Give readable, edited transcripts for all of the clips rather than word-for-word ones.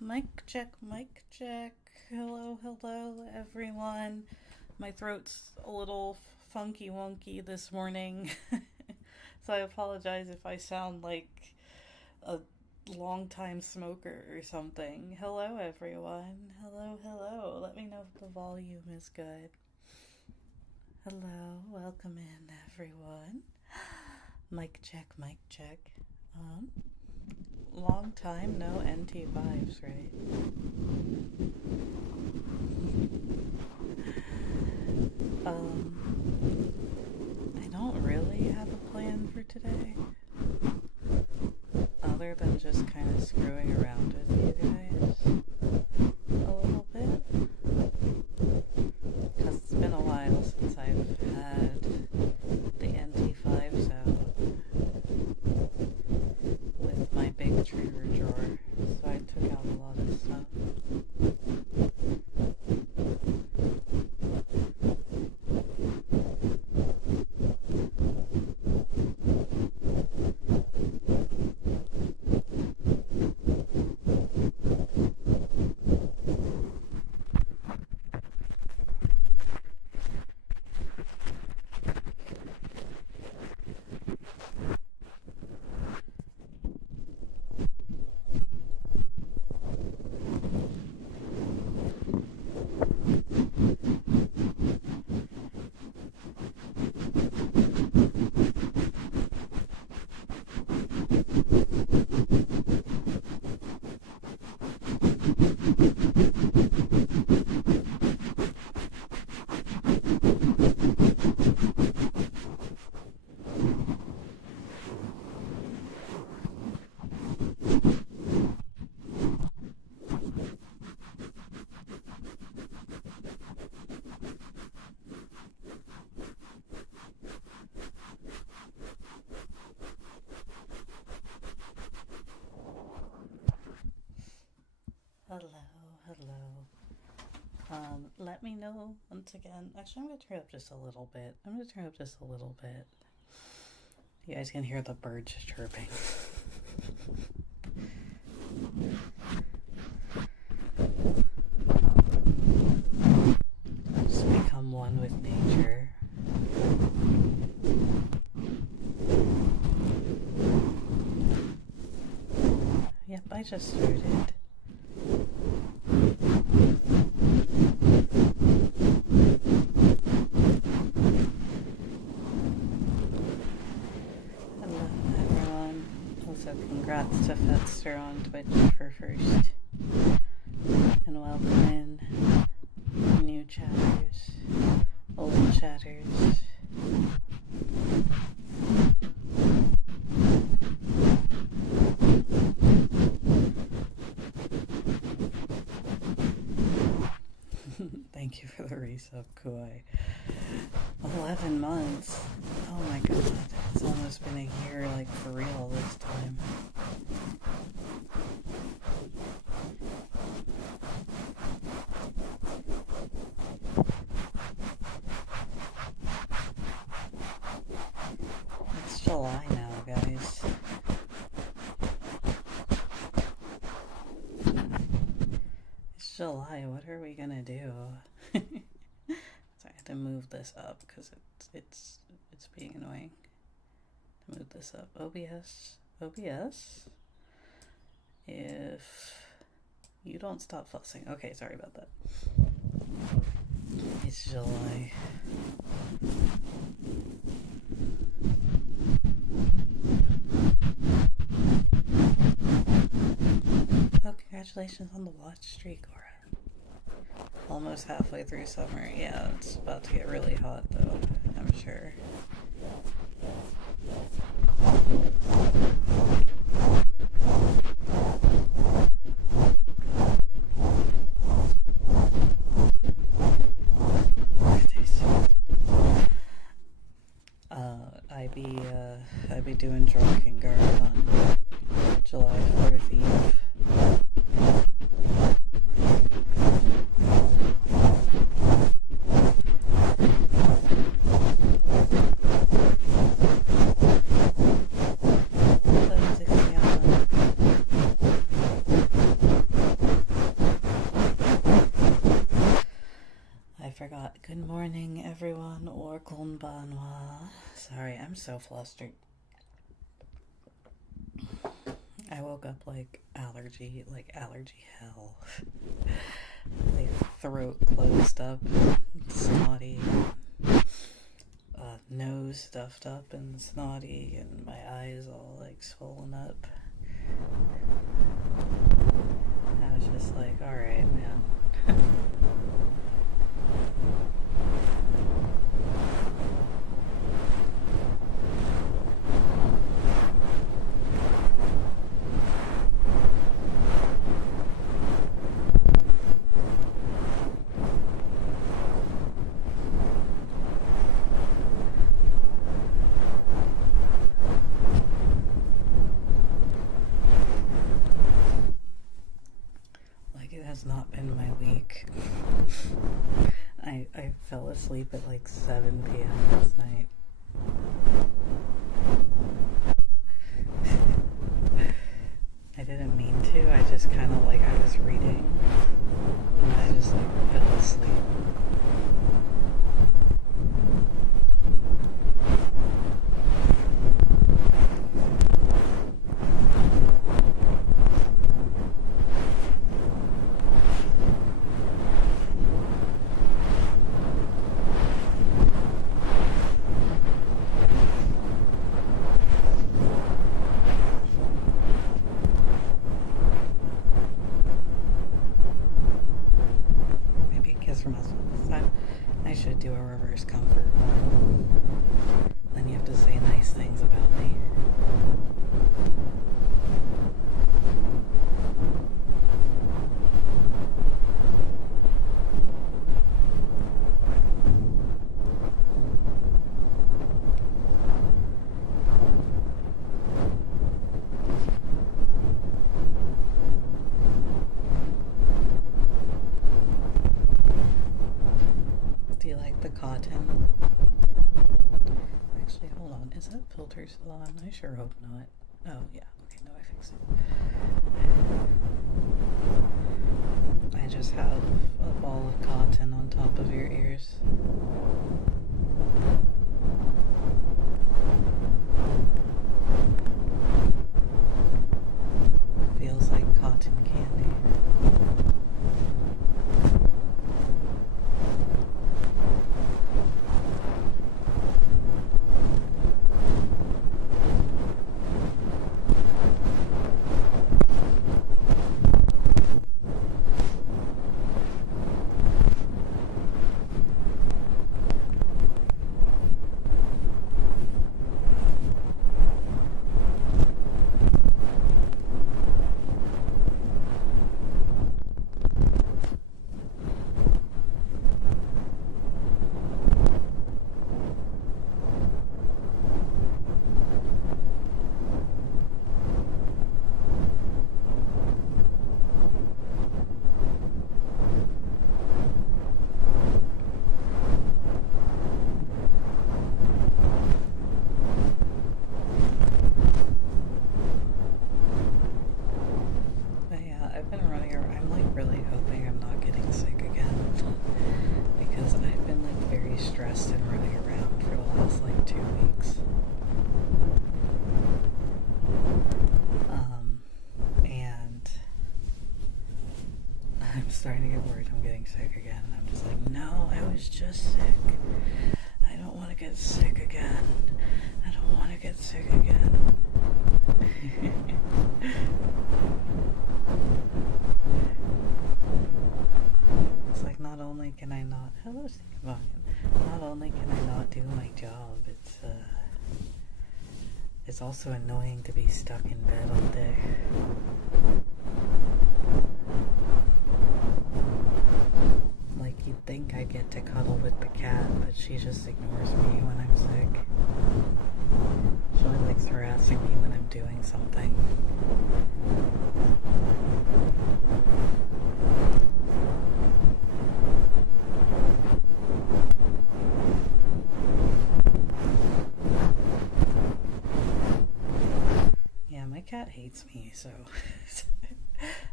mic check, mic check. Hello, hello, everyone. My throat's a little funky wonky this morning, so I apologize if I sound like a long-time smoker or something. Hello, everyone. Hello, hello. Let me know if the volume is good. Hello, welcome in, everyone. Mic check, mic check. Long time no NT vibes, right? I don't really have a plan for today, other than just kind of screwing around with you guys a little bit, because it's been a while since I've had the NT5s out with my big trigger drawer, so I took out a lot of stuff. Hello. Let me know once again. Actually, I'm going to turn it up just a little bit. You guys can hear the birds chirping. Just become one with nature. Yep, I just started. Congrats to Fetster on Twitch for first. And welcome in new chatters, old chatters. Thank you for the resub, Koi. 11 months. Oh my god. It's almost been a year, like, for real this time. It's July now, guys. It's July. What are we gonna do? So I have to move this up because it's being annoying to move this up. OBS. If you don't stop fussing. Okay, sorry about that. It's July. Oh, congratulations on the watch streak, Aura. Almost halfway through summer. Yeah, it's about to get really hot though, I'm sure. I be doing ENGuard on July 4th Eve. Good morning, everyone, or konbanwa. Sorry, I'm so flustered. I woke up like allergy hell. My throat closed up, snotty, nose stuffed up and snotty, and my eyes all like swollen up. I was just like, alright, man. Has not been my week. I fell asleep at like 7 p.m. last night. I didn't mean to. I just kind of like, I was reading and I just like fell asleep. I should do a reverse comfort one. Then you have to say nice things about me. The cotton. Actually, hold on. Is that filter still on? I sure hope not. Oh, yeah. Okay, no, I fixed it. I just have a ball of cotton on top of your ears. It feels like cotton candy. Stressed and running around for the last like 2 weeks. And I'm starting to get worried I'm getting sick again. And I'm just like, no, I was just sick. I don't want to get sick again. I don't want to get sick again. It's like, not only can I not, hello, not only can I not do my job, it's also annoying to be stuck in bed all day. Like, you'd think I get to cuddle with the cat, but she just ignores me when I'm sick. She only likes harassing me when I'm doing something. Cat hates me, so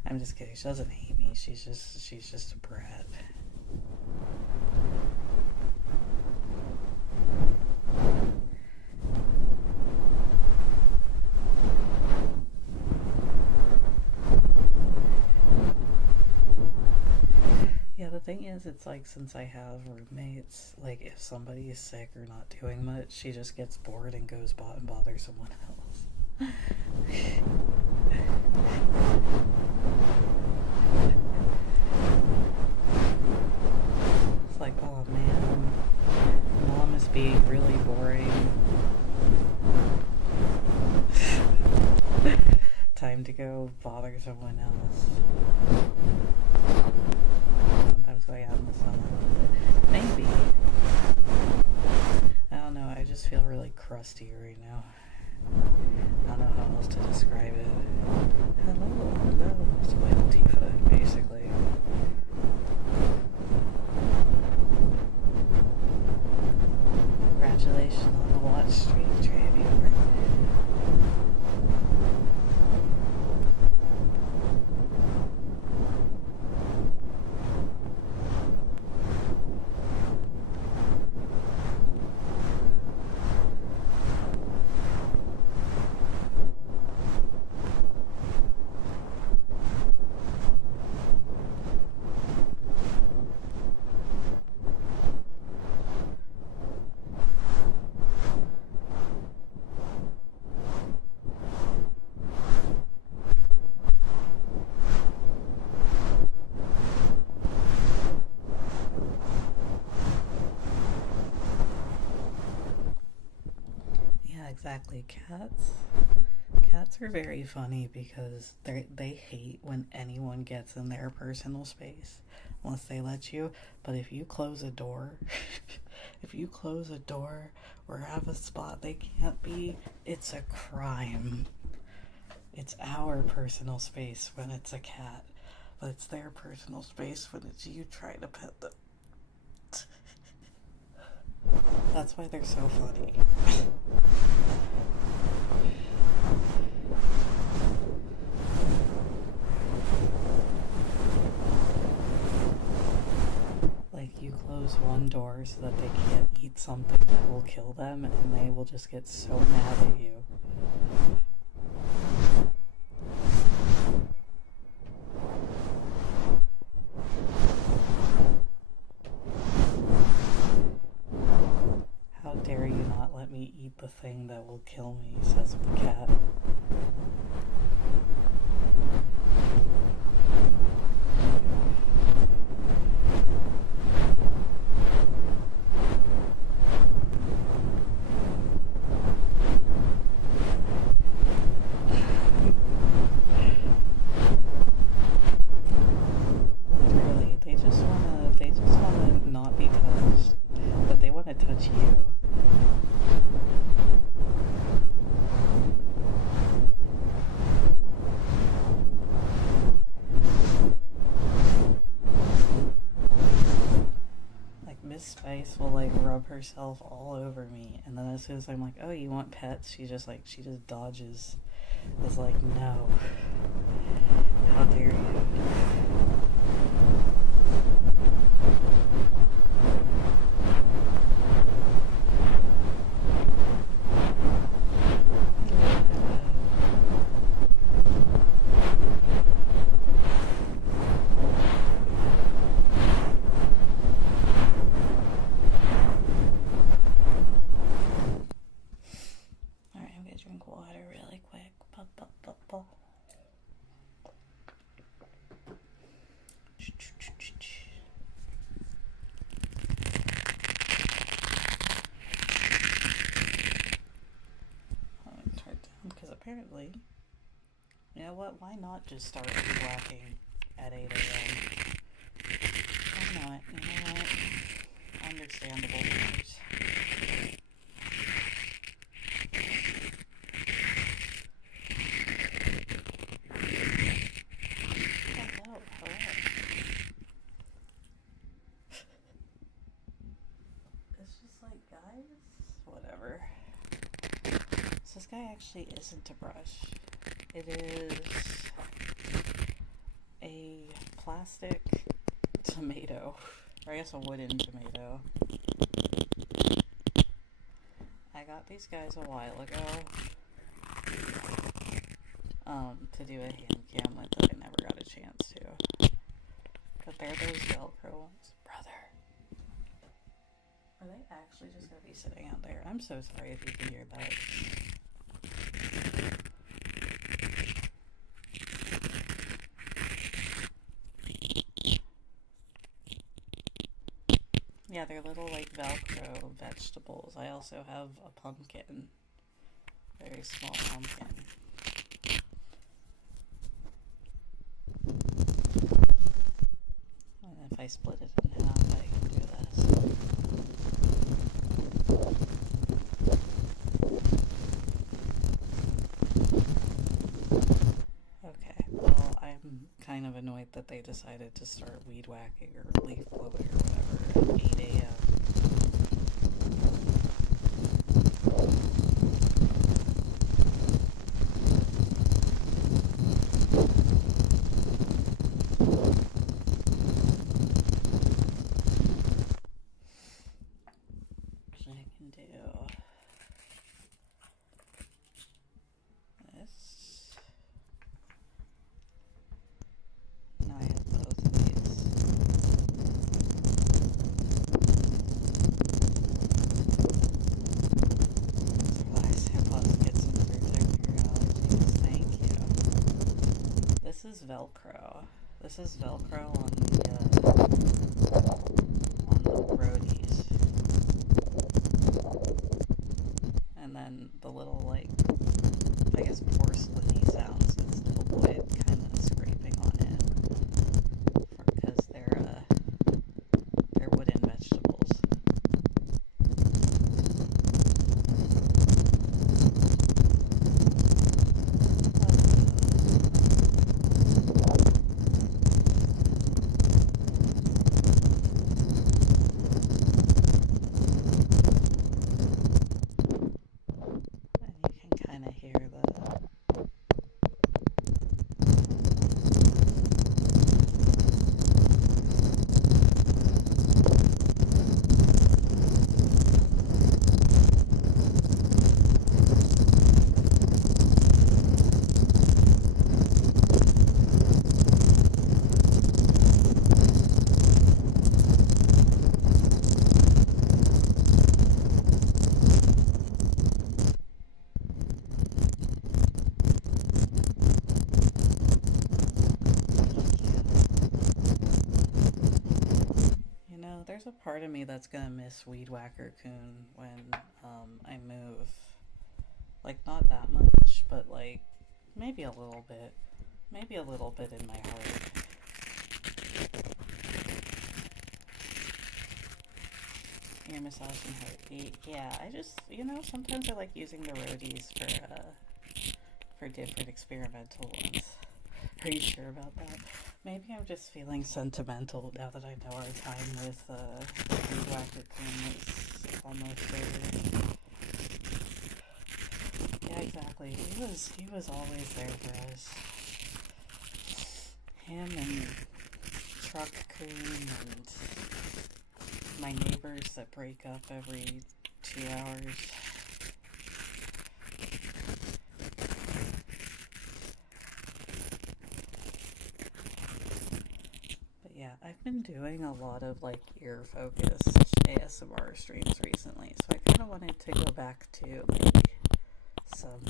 I'm just kidding. She doesn't hate me. She's just a brat. is, it's like, since I have roommates, like, if somebody is sick or not doing much, she just gets bored and goes and bothers someone else. It's like, oh man, mom is being really boring. Time to go bother someone else. Sometimes going out in the sun a little bit. Maybe. I don't know, I just feel really crusty right now. I don't know how else to describe it. Hello, spoiled Tifa, basically. Congratulations on the watch stream, Trey viewer. Exactly. Cats are very funny because they hate when anyone gets in their personal space unless they let you. But if you close a door, if you close a door or have a spot they can't be, it's a crime. It's our personal space when it's a cat, but it's their personal space when it's you trying to pet them. That's why they're so funny. Like, you close one door so that they can't eat something that will kill them, and they will just get so mad at you. How dare you not let me eat the thing that will kill me, says the cat. Literally, they just wanna not be touched, but they wanna touch you. Miss Spice will like rub herself all over me, and then as soon as I'm like, oh, you want pets, she just dodges. It's like, no, how dare you. Apparently, you know what, why not just start blacking at 8 a.m.? Why not? You know what? Understandable news. Hello. It's just like, guys, whatever. This guy actually isn't a brush. It is a plastic tomato, or I guess a wooden tomato. I got these guys a while ago to do a hand cam with, but I never got a chance to. But they're those Velcro ones. Bro, Are they actually just going to be sitting out there? I'm so sorry if you can hear that. Yeah, they're little like Velcro vegetables. I also have a pumpkin. Very small pumpkin. And if I split it in half, I can do this. Okay, well, I'm kind of annoyed that they decided to start weed whacking or leaf blowing or whatever at 8 a.m. Velcro. This is Velcro on the roadies. And then the little, like, I guess porcelain-y sounds, it's the wood kind of scraping on it. Because they're wooden vegetables. There's a part of me that's gonna miss Weed Whacker Coon when I move. Like, not that much, but like maybe a little bit. Maybe a little bit in my heart. Ear massage and heartbeat. Yeah, I just, sometimes I like using the roadies for different experimental ones. Are you sure about that? Maybe I'm just feeling sentimental now that I know our time with Weed Whacker Coon is almost over. Yeah, exactly. He was always there for us. Him and Truck Coon and my neighbors that break up every 2 hours. Yeah, I've been doing a lot of like ear focused ASMR streams recently, so I kind of wanted to go back to like some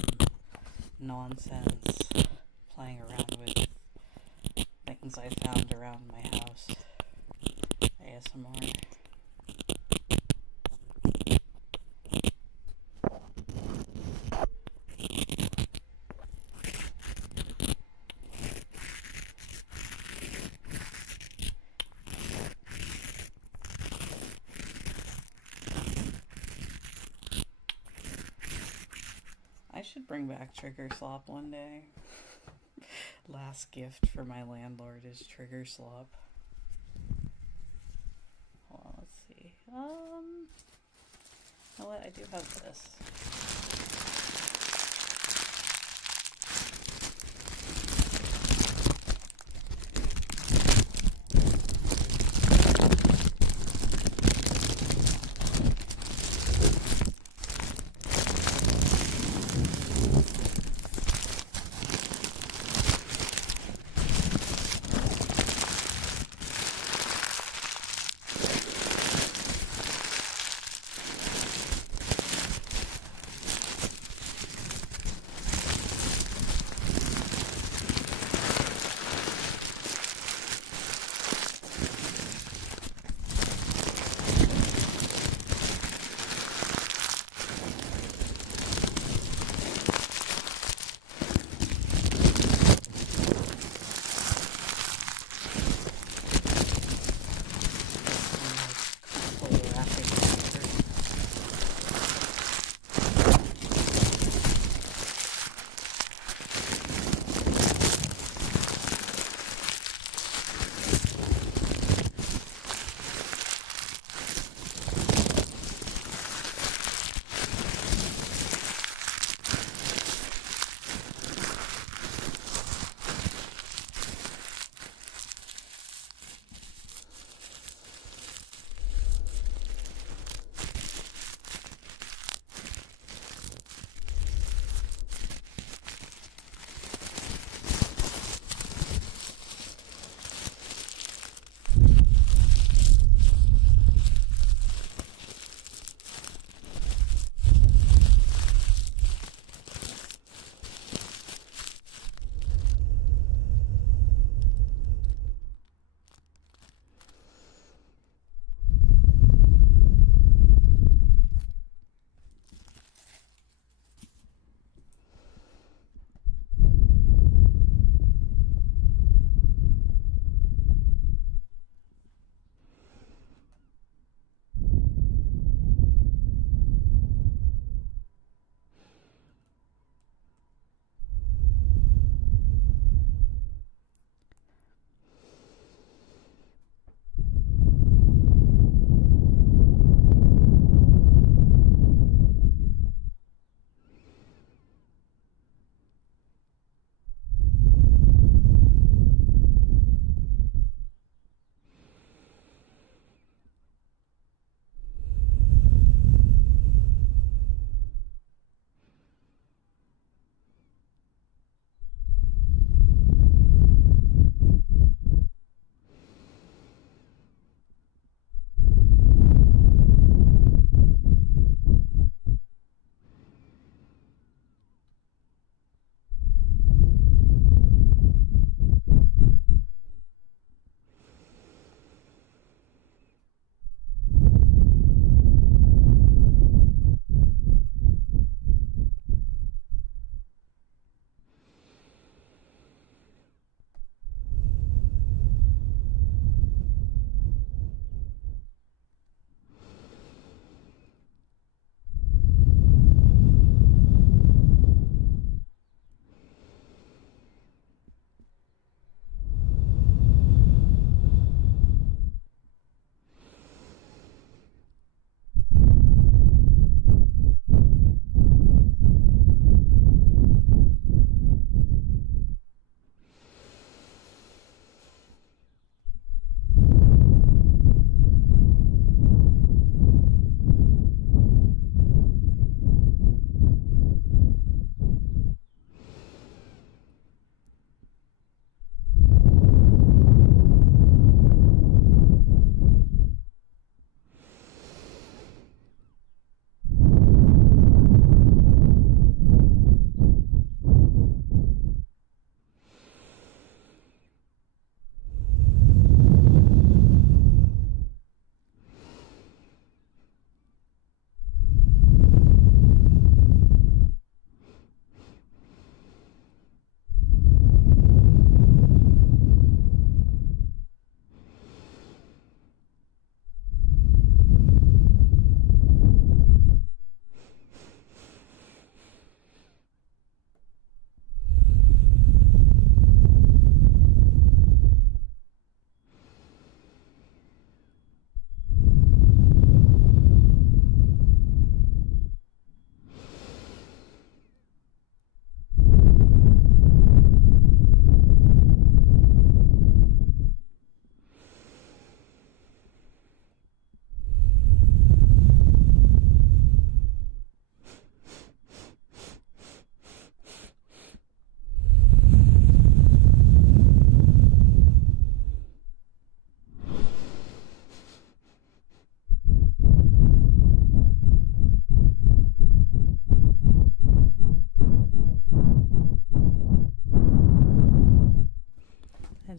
nonsense, playing around with things I found around my house. ASMR. I should bring back Trigger Slop one day. Last gift for my landlord is Trigger Slop. Hold on, let's see. You know what? I do have this.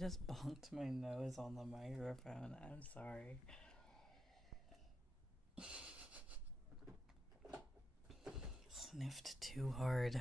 just bonked my nose on the microphone. I'm sorry. Sniffed too hard.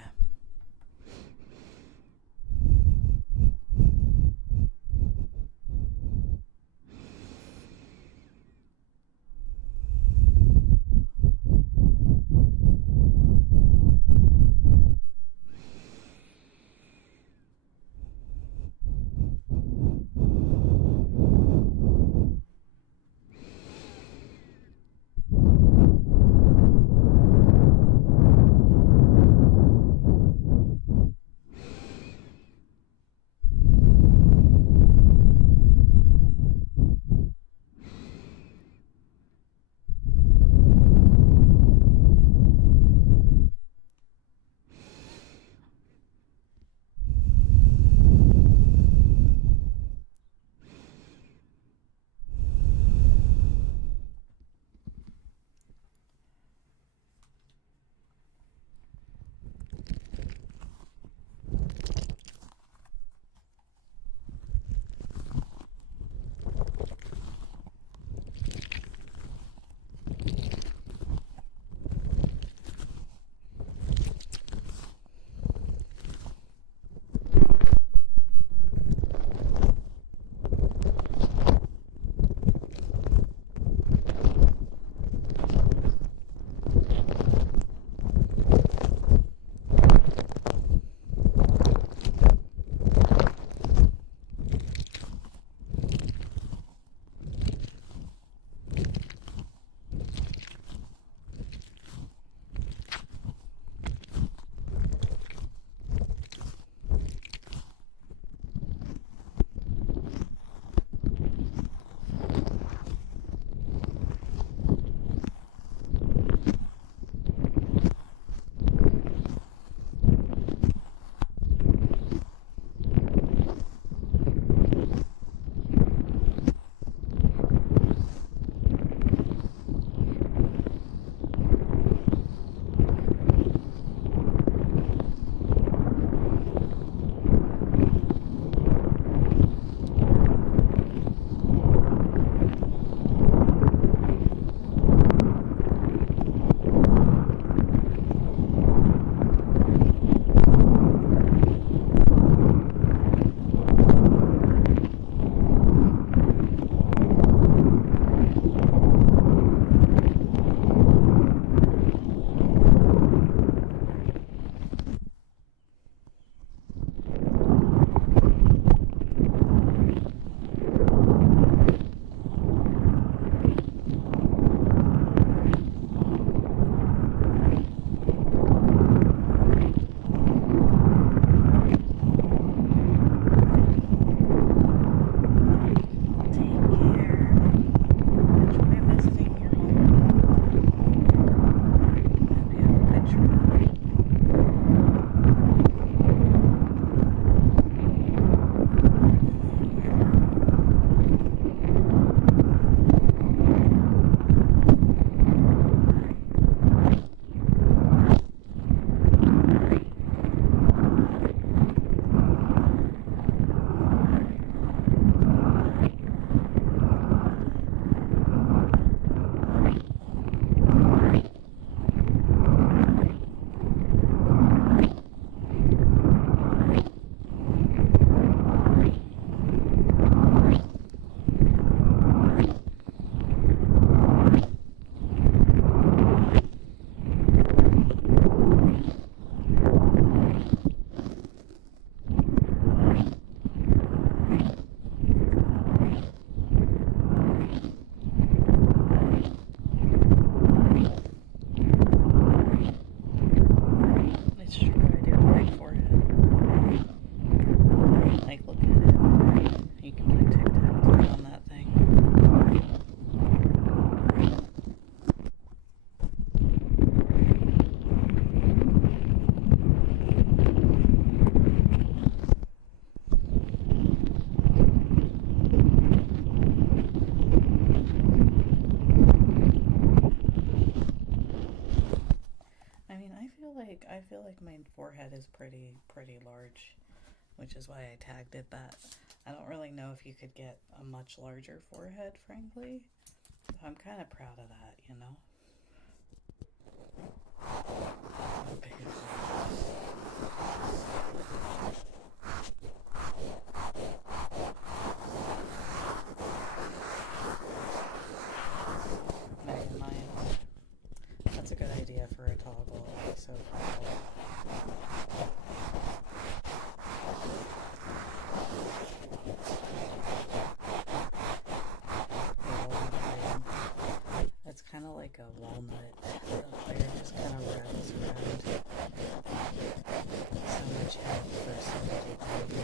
I feel like my forehead is pretty large, which is why I tagged it that. I don't really know if you could get a much larger forehead, frankly. I'm kind of proud of that, you know? Never mind. That's a good idea for a toggle. It's so cool. It's kind of like a walnut. The fire just kind of rattles around. So much help for so little baby.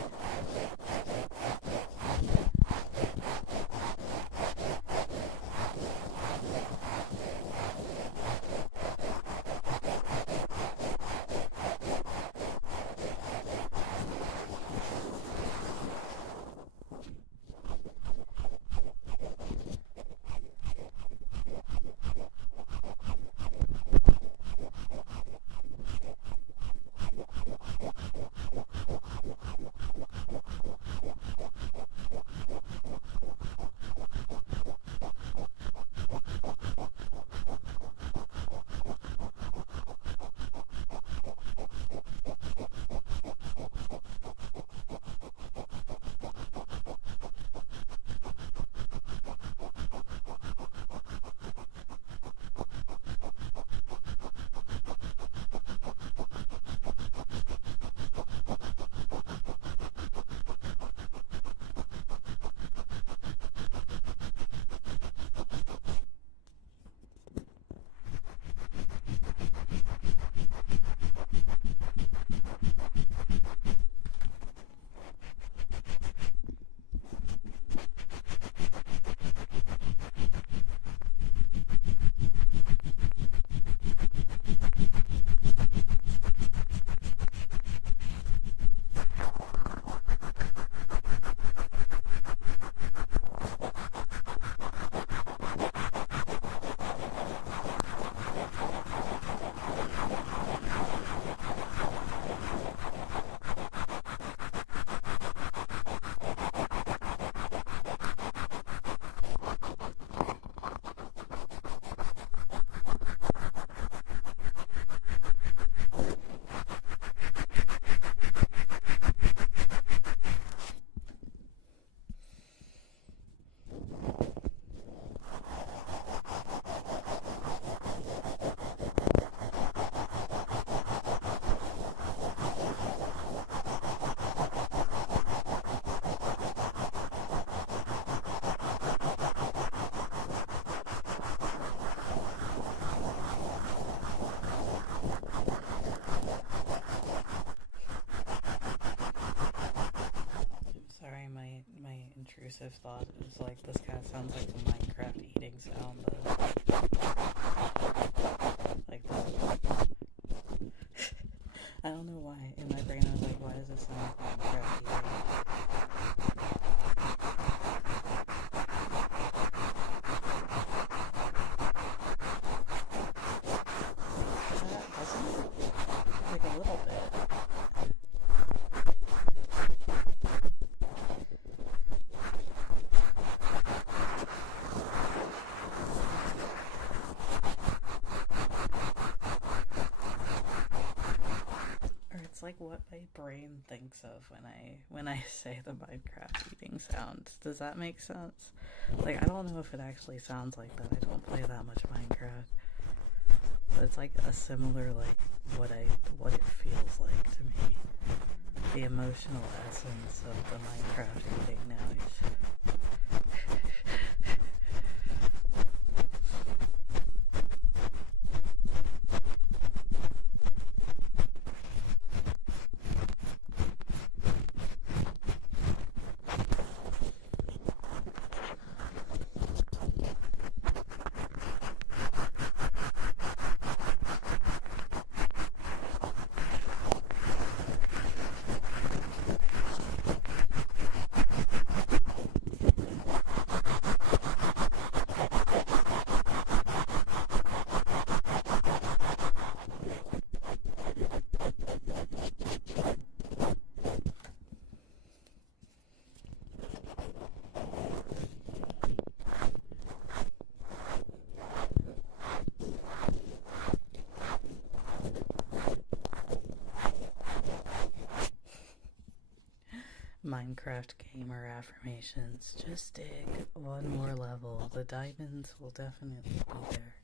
Intrusive thought is like, this kind of sounds like the Minecraft eating sound. Like this. I don't know why. In my brain, I was like, why does this sound like Minecraft eating? Doesn't it? Like a little bit. Like what my brain thinks of when I say the Minecraft eating sound. Does that make sense? Like, I don't know if it actually sounds like that. I don't play that much Minecraft, but it's like a similar, like what it feels like to me. The emotional essence of the Minecraft eating noise. Minecraft gamer affirmations. Just dig one more level. The diamonds will definitely be there.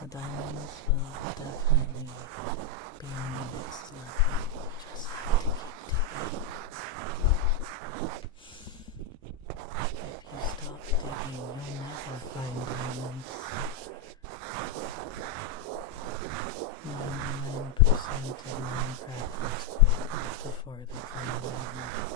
The diamonds will definitely be on the next level. Just dig it. If you stop digging, you'll never find diamonds. 99% of Minecrafters quit before they find diamonds.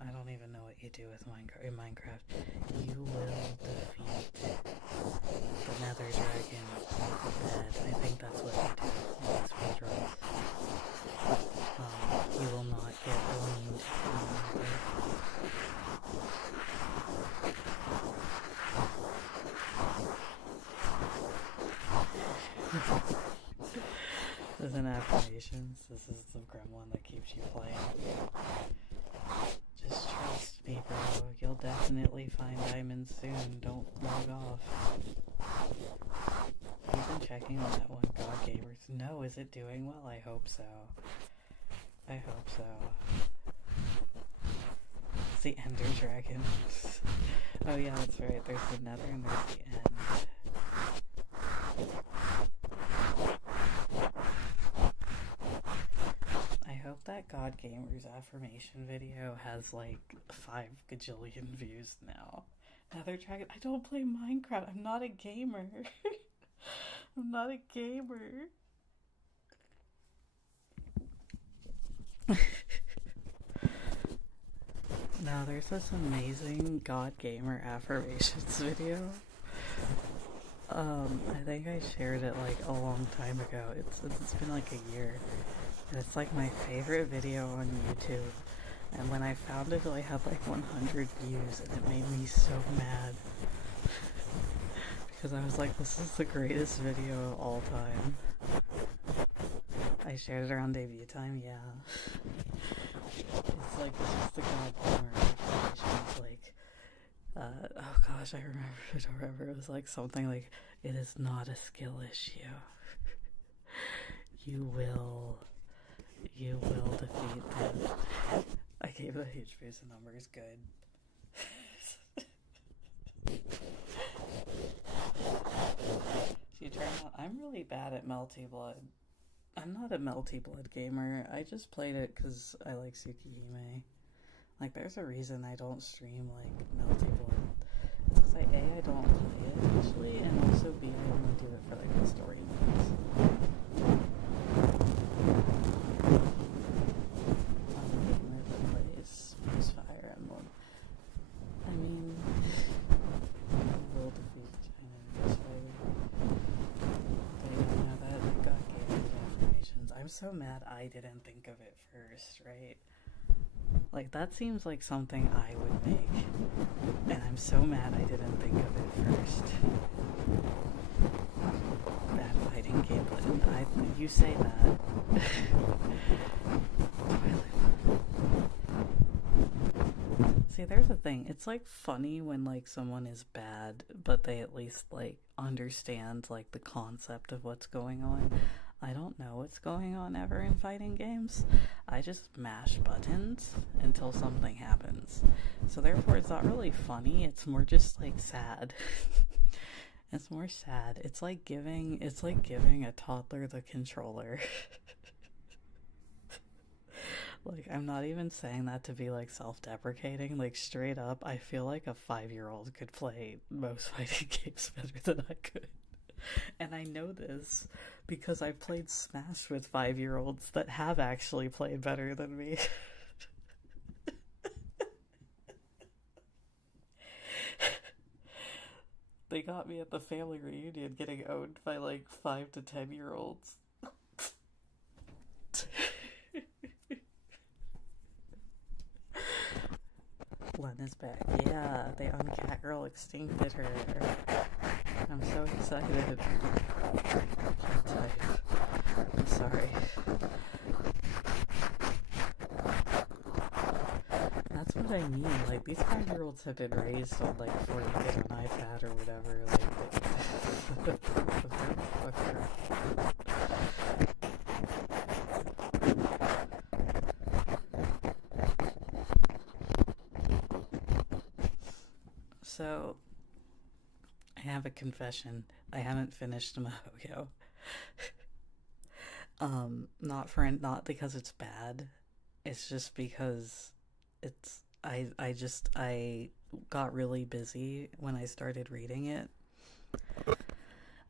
I don't even know what you do with Minecraft. You will defeat the nether dragon dead. I think that's what you do in this speedrun. You will not get owned in the This isn't affirmations. This is the gremlin that keeps you playing. Just trust me, bro. You'll definitely find diamonds soon. Don't log off. Have you been checking on that one, God Gamers? No, is it doing well? I hope so. I hope so. It's the Ender Dragon. Oh yeah, that's right. There's the Nether and there's the End. I hope that God Gamer's affirmation video has like 5 gajillion views now. Nether Dragon. I don't play Minecraft. I'm not a gamer. I'm not a gamer. Now there's this amazing God Gamer affirmations video. I think I shared it like a long time ago. It's been like a year. And it's like my favorite video on YouTube. And when I found it, I had like 100 views and it made me so mad. Because I was like, this is the greatest video of all time. I shared it around debut time, yeah. It's like, this is the God Gamer affirmation. It's like, oh gosh, I don't remember. It was like something like, it is not a skill issue. You will defeat them. I gave a huge boost of numbers, good. See, turn out, I'm really bad at Melty Blood. I'm not a Melty Blood gamer. I just played it because I like Tsukihime. Like, there's a reason I don't stream, like, Melty Blood. It's because I don't play it, actually, and also B, I only do it for, like, the story modes. I'm a gamer that plays Fire Emblem. I mean, I will defeat China in this fight. But yeah, no, that got gaming affirmations. I'm so mad I didn't think of it first, right? Like, that seems like something I would make. And I'm so mad I didn't think of it first. Bad fighting gameplay. You say that. See, there's a thing. It's, like, funny when, like, someone is bad, but they at least, like, understand, like, the concept of what's going on. I don't know what's going on ever in fighting games. I just mash buttons until something happens. So therefore it's not really funny, it's more just like sad. It's more sad. It's like giving a toddler the controller. Like, I'm not even saying that to be like self-deprecating, like straight up, I feel like a 5-year-old could play most fighting games better than I could. And I know this because I've played Smash with 5-year-olds that have actually played better than me. They got me at the family reunion getting owned by like 5 to 10-year-olds. Len is back. Yeah, they Catgirl extincted her. I'm so excited. I'm sorry. That's what I mean. Like, like, these 5-year-olds have been raised on, like, before they get an iPad or whatever, like, So, I have a confession. I haven't finished Mahoyo. Not because it's bad. It's just because I got really busy when I started reading it.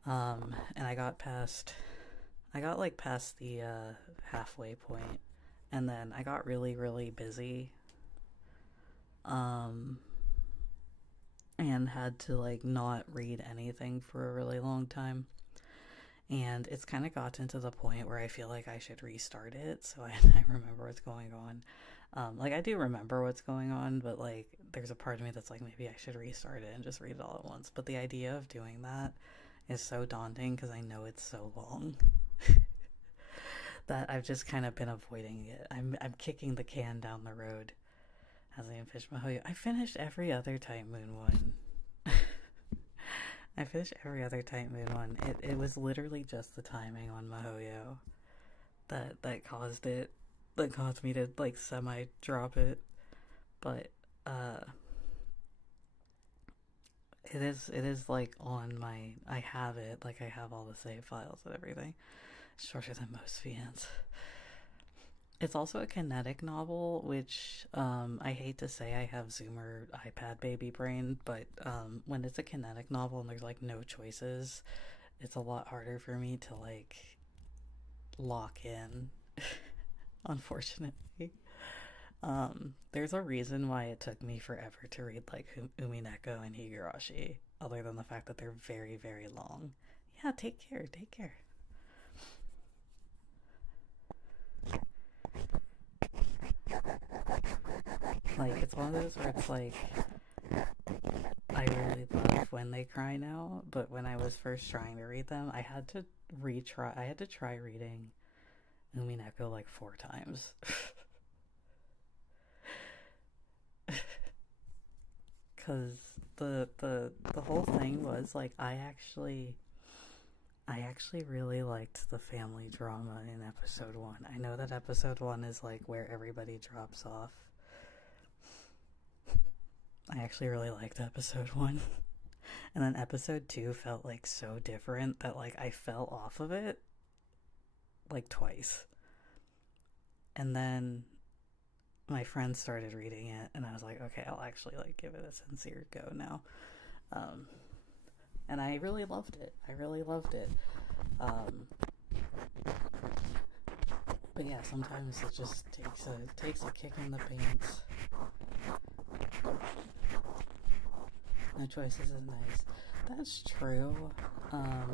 And I got like past the halfway point, and then I got really, really busy. Um, and had to like not read anything for a really long time. And it's kind of gotten to the point where I feel like I should restart it so I remember what's going on. Like, I do remember what's going on, but like there's a part of me that's like, maybe I should restart it and just read it all at once. But the idea of doing that is so daunting because I know it's so long that I've just kind of been avoiding it. I'm kicking the can down the road as I finished Mahoyo. I finished every other Type Moon one. I finished every other Type Moon one. It was literally just the timing on Mahoyo that caused me to like semi drop it. But it is like on my, I have it, like I have all the save files and everything. It's shorter than most fans. It's also a kinetic novel, which I hate to say I have Zoomer iPad baby brain, but when it's a kinetic novel and there's like no choices, it's a lot harder for me to like lock in, unfortunately. There's a reason why it took me forever to read like Umineko and Higurashi, other than the fact that they're very, very long. Yeah, take care. Like, it's one of those where it's like, I really love when they cry now, but when I was first trying to read them, I had to try reading Umineko like 4 times. Because the whole thing was like, I actually really liked the family drama in episode 1. I know that episode 1 is like where everybody drops off. I actually really liked episode 1. And then episode 2 felt like so different that like I fell off of it like twice. And then my friend started reading it and I was like, okay, I'll actually like give it a sincere go now. And I really loved it. But yeah, sometimes it just takes a kick in the pants. No choices is nice. That's true. I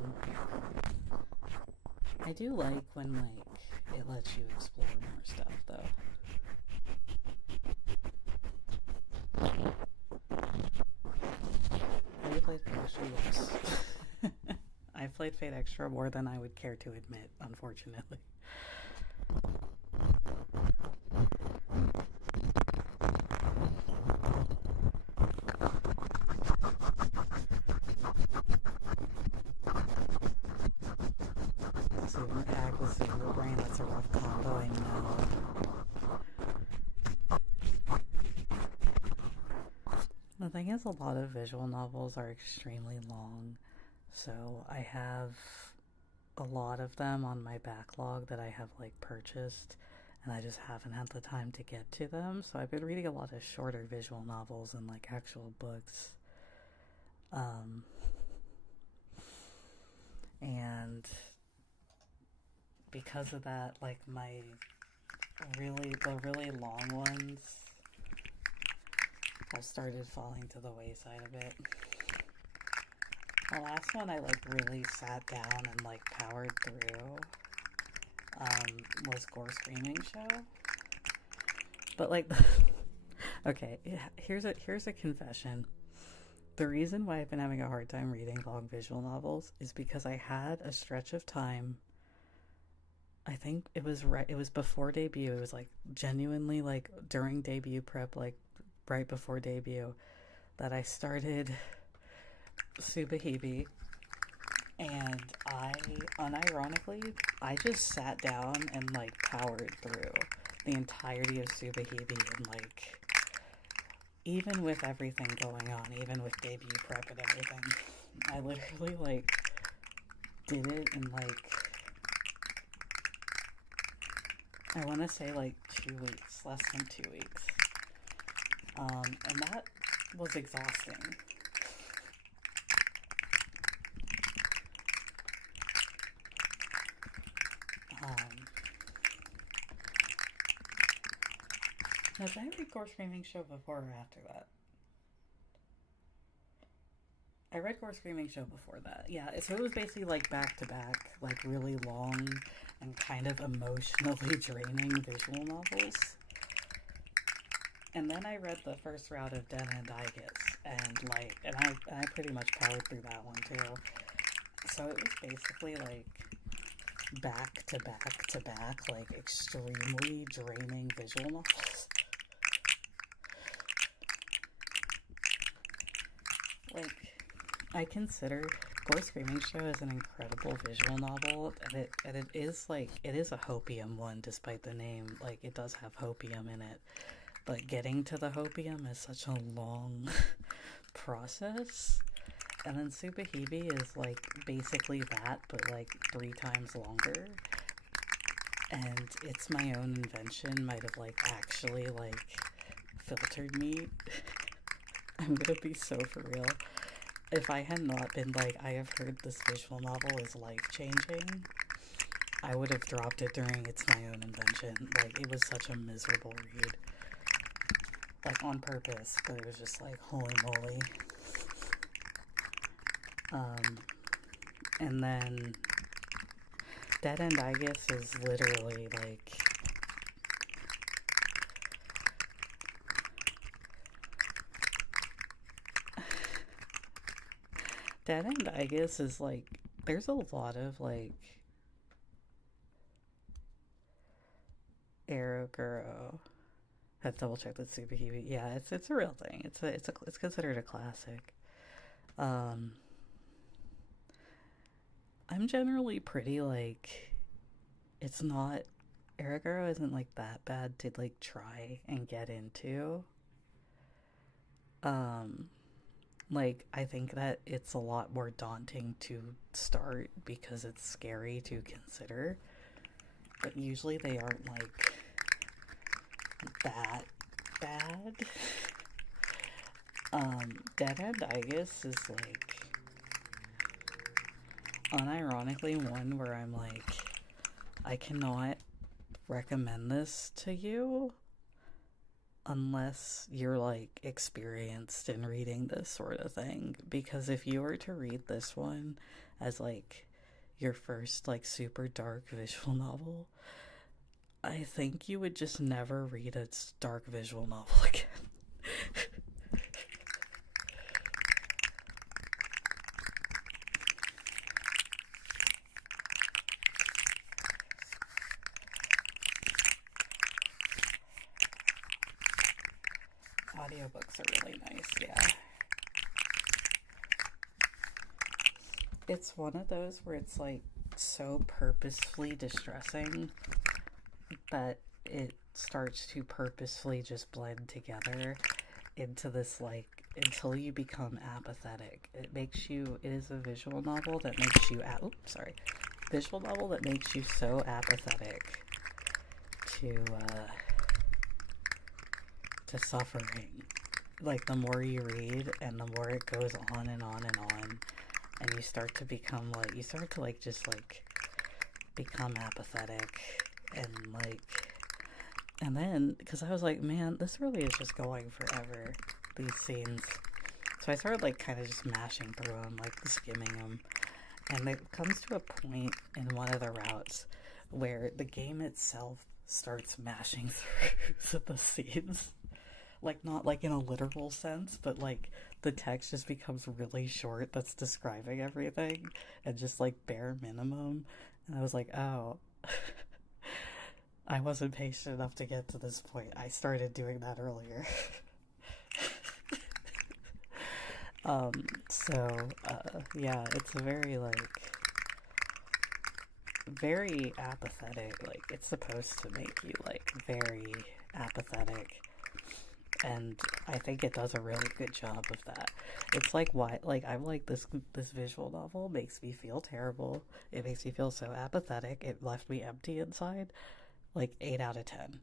do like when like it lets you explore more stuff though. Have you played Fate Extra? Yes. I've played Fate Extra more than I would care to admit, unfortunately. Super Pack with Super Brain, that's a rough combo, I know. The thing is, a lot of visual novels are extremely long, so I have a lot of them on my backlog that I have like purchased, and I just haven't had the time to get to them. So I've been reading a lot of shorter visual novels and like actual books. And because of that, like the really long ones have started falling to the wayside a bit. The last one I like really sat down and like powered through was Gore Screaming Show. But like okay, here's a confession. The reason why I've been having a hard time reading long visual novels is because I had a stretch of time, I think it was before debut, it was like genuinely like during debut prep, like right before debut that I started Tsukihime, and I just sat down and like powered through the entirety of Tsukihime, and like even with everything going on, even with debut prep and everything, I literally like did it in like, I want to say like 2 weeks, less than 2 weeks. And that was exhausting. Now, did I read Gore Screaming Show before or after that? I read Gore Screaming Show before that. Yeah, so it was basically like back to back, like really long and kind of emotionally draining visual novels. And then I read the first route of Den and Digest, and I pretty much powered through that one too. So it was basically like back to back to back, like extremely draining visual novels. Like, I consider Gore Screaming Show as an incredible visual novel, and it is like, it is a hopium one despite the name. Like, it does have hopium in it, but getting to the hopium is such a long process. And then Tsukihime is like basically that, but like 3 times longer. And It's My Own Invention might have like actually like filtered me. I'm gonna be so for real. If I had not been like, I have heard this visual novel is life-changing, I would have dropped it during It's My Own Invention. Like, it was such a miserable read. Like, on purpose, but it was just like, holy moly. And then Dead End, I guess, is literally like, Dead End, I guess, is like, there's a lot of like Eroguro. Had double checked with Tsukihime. Yeah, it's a real thing. It's considered a classic. I'm generally pretty like, it's not, Eroguro isn't like that bad to like try and get into. Like, I think that it's a lot more daunting to start because it's scary to consider. But usually they aren't like that bad. Dead End, I guess, is like unironically one where I'm like, I cannot recommend this to you unless you're like experienced in reading this sort of thing, because if you were to read this one as like your first like super dark visual novel, I think you would just never read a dark visual novel again. Audiobooks are really nice, yeah. It's one of those where it's like so purposefully distressing that it starts to purposefully just blend together into this like, until you become apathetic. It is a visual novel that makes you visual novel that makes you so apathetic to suffering. Like, the more you read and the more it goes on and on and on, and you start to become like, just like become apathetic, and then, because I was like, man, this really is just going forever, these scenes. So I started like kind of just mashing through them, like skimming them, and it comes to a point in one of the routes where the game itself starts mashing through the scenes. Like, not like in a literal sense, but like the text just becomes really short that's describing everything, and just like bare minimum. And I was like, oh, I wasn't patient enough to get to this point. I started doing that earlier. Yeah, it's a very, like, very apathetic. Like, it's supposed to make you, like, very apathetic. And I think it does a really good job of that. It's like why, like, I'm like, this visual novel makes me feel terrible. It makes me feel so apathetic. It left me empty inside. Like 8 out of 10.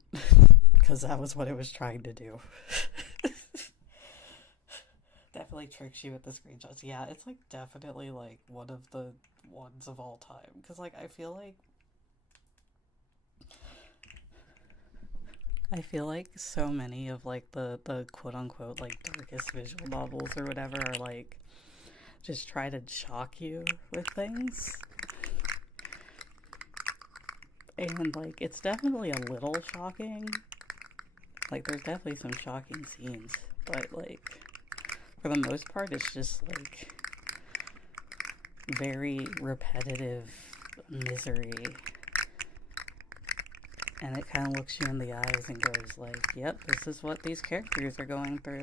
Because that was what it was trying to do. Definitely tricks you with the screenshots. Yeah, it's like definitely like one of the ones of all time. Because like I feel like so many of like the quote unquote like darkest visual novels or whatever are like just try to shock you with things. And like it's definitely a little shocking. Like there's definitely some shocking scenes, but like for the most part it's just like very repetitive misery. And it kind of looks you in the eyes and goes like, yep, this is what these characters are going through.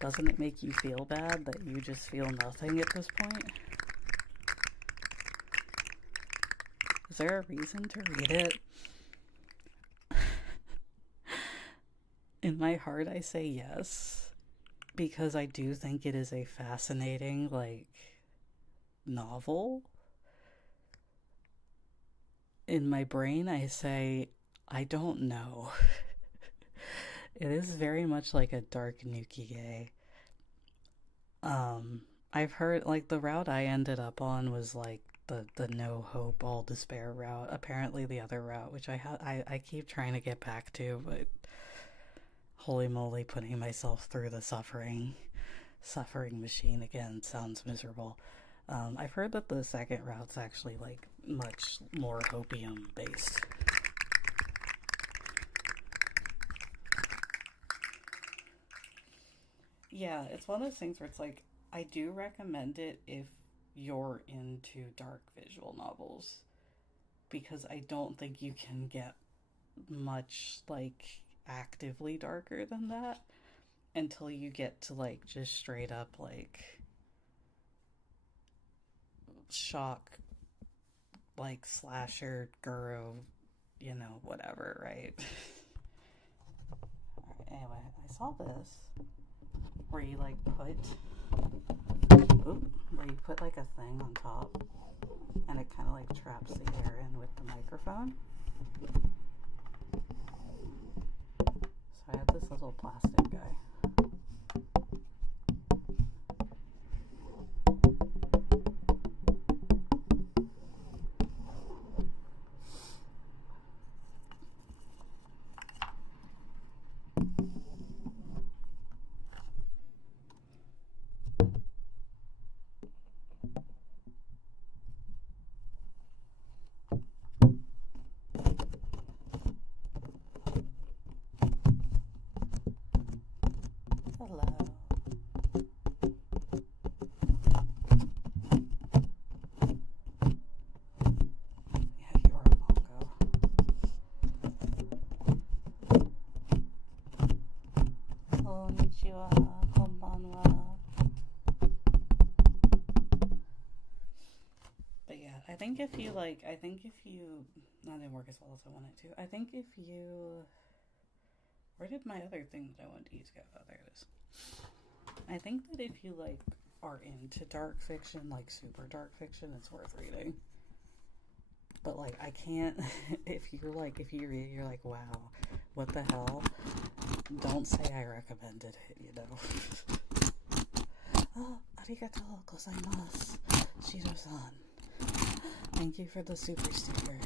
Doesn't it make you feel bad that you just feel nothing at this point? Is there a reason to read it? In my heart, I say yes. Because I do think it is a fascinating, like, novel. In my brain, I say, I don't know. It is very much like a dark Nuki-Gay. I've heard, like, the route I ended up on was, like, the no hope, all despair route. Apparently the other route, which I keep trying to get back to, but holy moly, putting myself through the suffering machine again sounds miserable. I've heard that the second route's actually, like, much more hopium based. Yeah, it's one of those things where it's like, I do recommend it if you're into dark visual novels, because I don't think you can get much, like, actively darker than that until you get to, like, just straight up, like, shock, like, slasher, guru, you know, whatever, right? Alright, anyway, I saw this where you, like, put like a thing on top and it kind of like traps the air in with the microphone. So I have this little plastic guy. Hello. Yeah, you're a Mongo. Konnichiwa, konbanwa. But yeah, I think if you that didn't work as well as I wanted to. I think if you, where did my other thing that I wanted to use go? Oh, there it is. I think that if you like are into dark fiction, like super dark fiction, it's worth reading. But like I can't if you read it, you're like, wow, what the hell? Don't say I recommended it, you know. Oh, arigatou gozaimasu, Shiro-san. Thank you for the super sticker.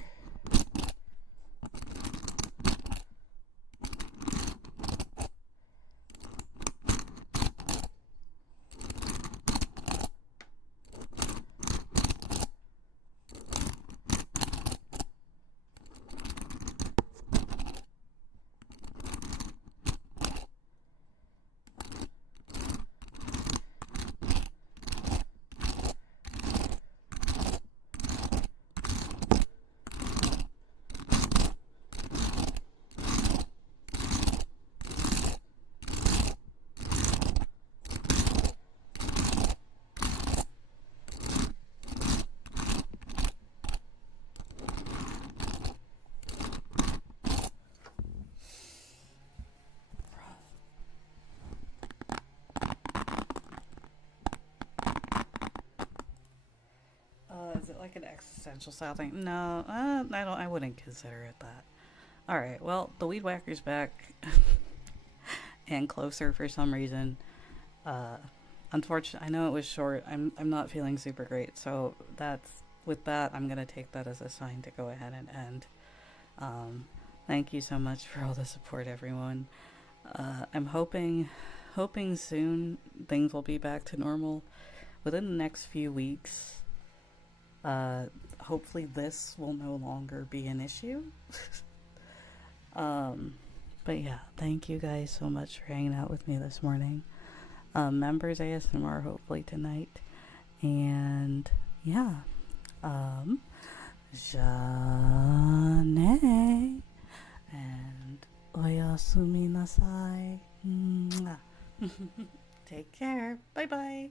like an existential style thing? No, I wouldn't consider it that. All right. Well, the weed whacker's back and closer for some reason. Uh, Unfortunately, I know it was short. I'm not feeling super great, so with that. I'm gonna take that as a sign to go ahead and end. Thank you so much for all the support, everyone. I'm hoping soon things will be back to normal within the next few weeks. Hopefully this will no longer be an issue. But yeah, thank you guys so much for hanging out with me this morning. Members ASMR hopefully tonight. And yeah, Jane and oyasumi nasai. Take care. Bye bye.